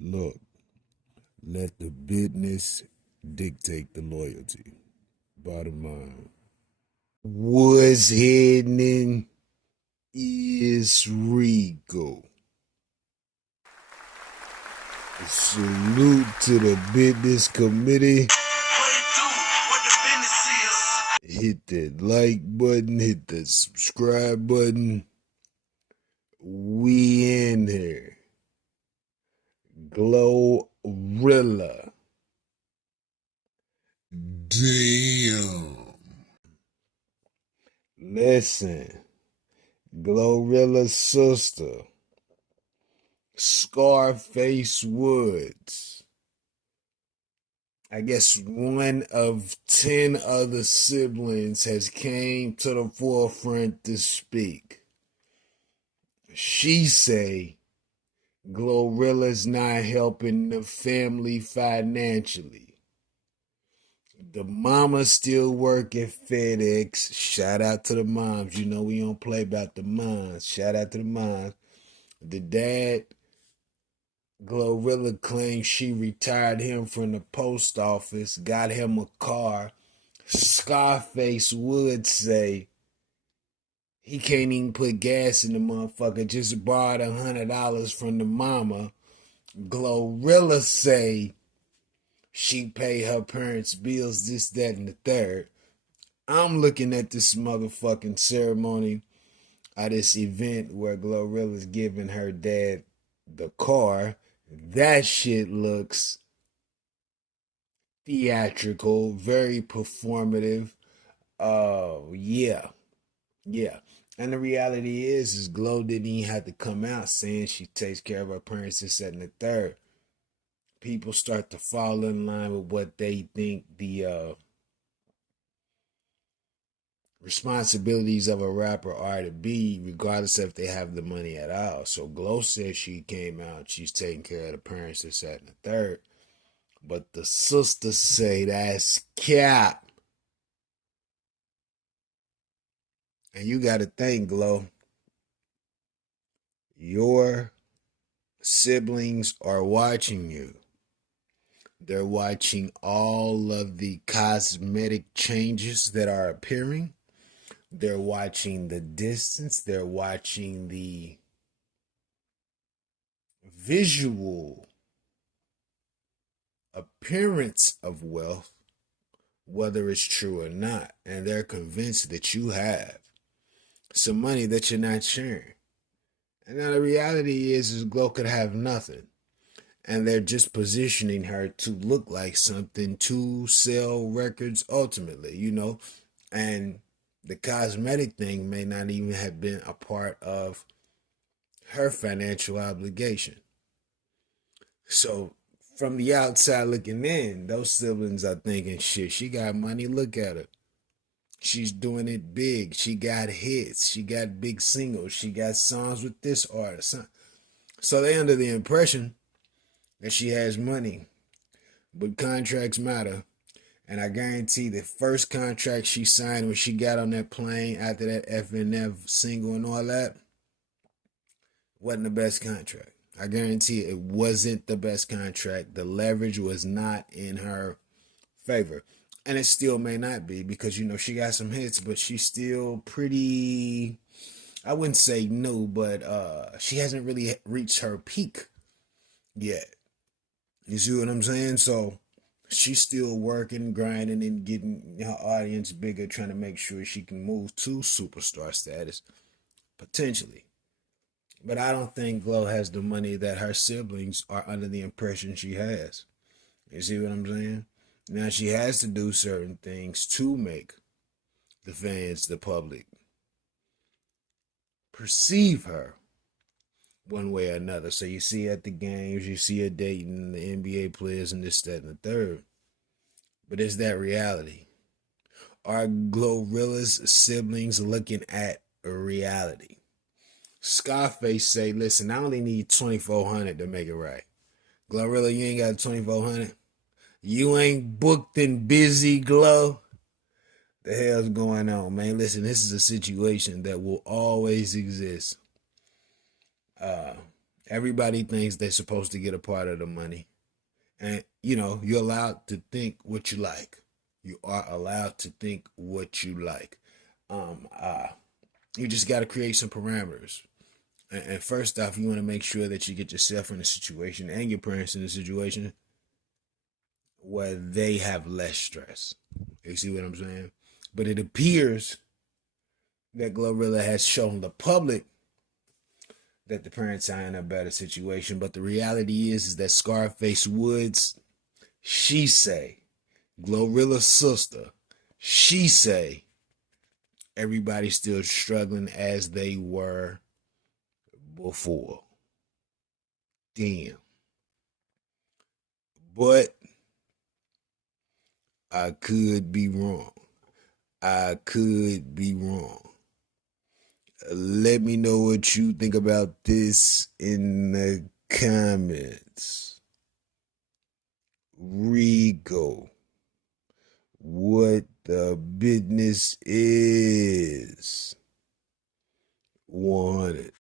Look, let the business dictate the loyalty. Bottom line. What's happening is Rico. Salute to the business committee. Hit that like button, hit the subscribe button. We in here. Glorilla. Damn. Listen, Glorilla's sister, Scarface Woods. I guess one of 10 other siblings has came to the forefront to speak. She say Glorilla's not helping the family financially. The mama still work at FedEx. Shout out to the moms. You know we don't play about the moms. Shout out to the moms. The dad, Glorilla, claims she retired him from the post office, got him a car. Scarface would say he can't even put gas in the motherfucker, just borrowed $100 from the mama. Glorilla say she pay her parents' bills, this, that, and the third. I'm looking at this motherfucking ceremony at this event where Glorilla's giving her dad the car. That shit looks theatrical, very performative. Yeah. And the reality is Glo didn't even have to come out saying she takes care of her parents, this, that, and the third. People start to fall in line with what they think the responsibilities of a rapper are to be, regardless if they have the money at all. So Glo says she came out, she's taking care of the parents, this, that, and the third. But the sisters say that's cap. And you got to think, Glo, your siblings are watching you. They're watching all of the cosmetic changes that are appearing. They're watching the distance. They're watching the visual appearance of wealth, whether it's true or not. And they're convinced that you have some money that you're not sharing. And now the reality is Glo could have nothing. And they're just positioning her to look like something to sell records ultimately, you know. And the cosmetic thing may not even have been a part of her financial obligation. So from the outside looking in, those siblings are thinking, shit, she got money, look at her. She's doing it big. She got hits. She got big singles. She got songs with this artist. So they under the impression that she has money. But contracts matter. And I guarantee the first contract she signed when she got on that plane after that FNF single and all that wasn't the best contract. I guarantee it wasn't the best contract. The leverage was not in her favor. And it still may not be because, you know, she got some hits, but she's still pretty, I wouldn't say new, but she hasn't really reached her peak yet. You see what I'm saying? So she's still working, grinding, and getting her audience bigger, trying to make sure she can move to superstar status, potentially. But I don't think Glo has the money that her siblings are under the impression she has. You see what I'm saying? Now she has to do certain things to make the fans, the public, perceive her one way or another. So you see at the games, you see her dating the NBA players and this, that, and the third. But is that reality? Are Glorilla's siblings looking at reality? Scarface say, listen, I only need 2,400 to make it right. Glorilla, you ain't got 2,400. You ain't booked and busy, Glo. The hell's going on, man? Listen, this is a situation that will always exist. Everybody thinks they're supposed to get a part of the money. And, you're allowed to think what you like. You are allowed to think what you like. Um, uh, you just got to create some parameters. And first off, you want to make sure that you get yourself in a situation and your parents in a situation where they have less stress. You see what I'm saying? But it appears that Glorilla has shown the public that the parents are in a better situation. But the reality is that Scarface Woods, she say, Glorilla's sister, she say, everybody's still struggling as they were before. Damn. But I could be wrong. I could be wrong. Let me know what you think about this in the comments. Rico, what the business is. 100.